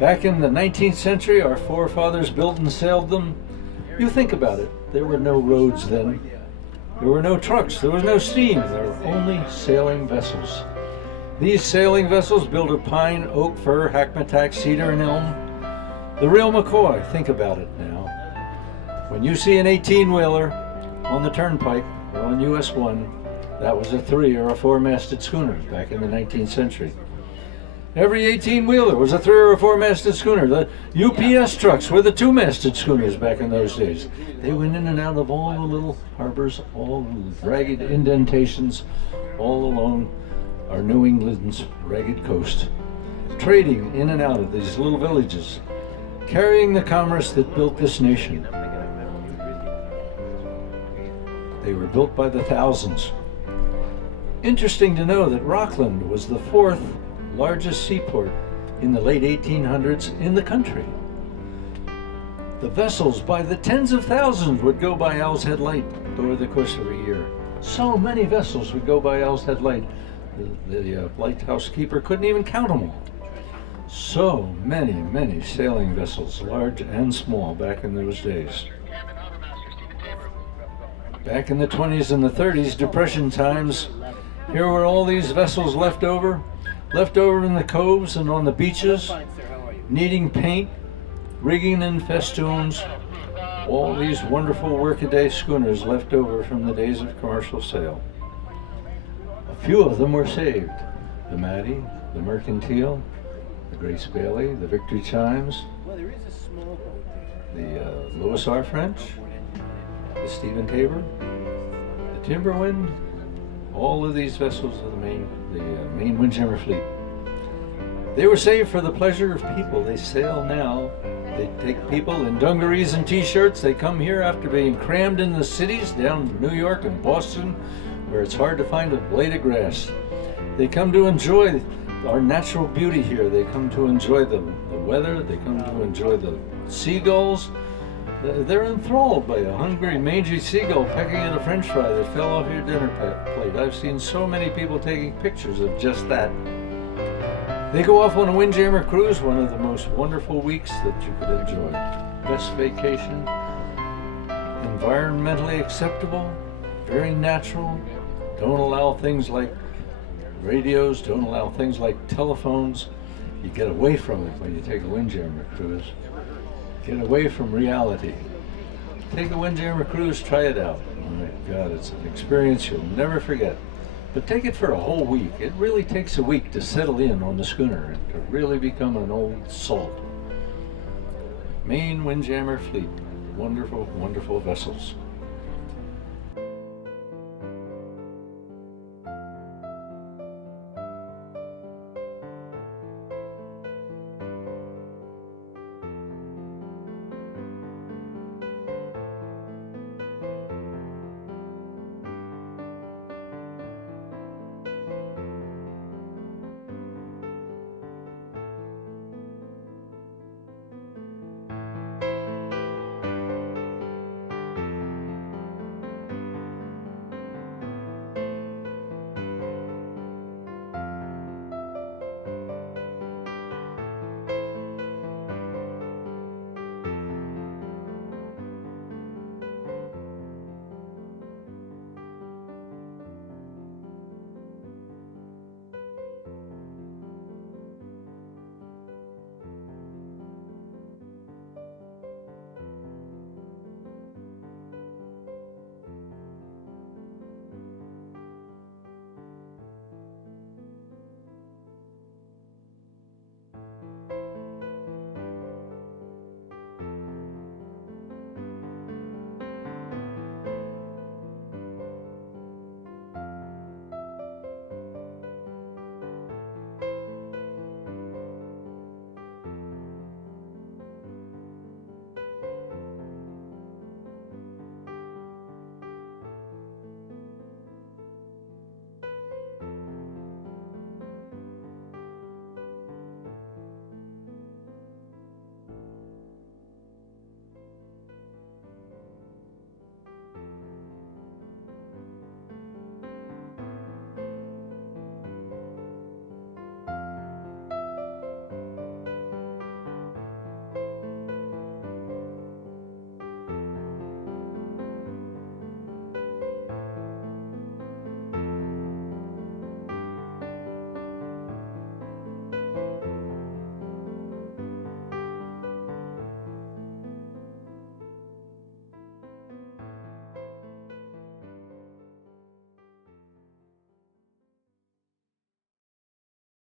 Back in the 19th century, our forefathers built and sailed them. You think about it, there were no roads then. There were no trucks, there was no steam, there were only sailing vessels. These sailing vessels built of pine, oak, fir, hackmatack, cedar, and elm. The real McCoy, think about it now. When you see an 18-wheeler on the turnpike or on US 1, that was a 3 or a 4-masted schooner back in the 19th century. Every 18-wheeler was a 3 or a 4-masted schooner. The UPS trucks were the 2-masted schooners back in those days. They went in and out of all the little harbors, all the ragged indentations, all along our New England's ragged coast, trading in and out of these little villages, carrying the commerce that built this nation. They were built by the thousands. Interesting to know that Rockland was the 4th largest seaport in the late 1800s in the country. The vessels by the tens of thousands would go by Owl's Head Light over the course of a year. So many vessels would go by Owl's Head Light. The lighthouse keeper couldn't even count them all. So many sailing vessels, large and small, back in those days. Back in the 20s and the 30s, Depression times, here were all these vessels left over in the coves and on the beaches, needing paint, rigging and festoons, all these wonderful workaday schooners left over from the days of commercial sail. A few of them were saved. The Maddie, the Mercantile, the Grace Bailey, the Victory Chimes, the Louis R. French, the Stephen Tabor, the Timberwind. All of these vessels of the main Windjammer fleet. They were saved for the pleasure of people. They sail now. They take people in dungarees and t-shirts. They come here after being crammed in the cities down in New York and Boston, where it's hard to find a blade of grass. They come to enjoy our natural beauty here. They come to enjoy the weather. They come to enjoy the seagulls. They're enthralled by a hungry, mangy seagull pecking at a french fry that fell off your dinner plate. I've seen so many people taking pictures of just that. They go off on a Windjammer cruise, one of the most wonderful weeks that you could enjoy. Best vacation, environmentally acceptable, very natural. Don't allow things like radios, don't allow things like telephones. You get away from it when you take a Windjammer cruise. Get away from reality. Take a Windjammer cruise, try it out. Oh my God, it's an experience you'll never forget. But take it for a whole week. It really takes a week to settle in on the schooner and to really become an old salt. Main Windjammer fleet. Wonderful, wonderful vessels.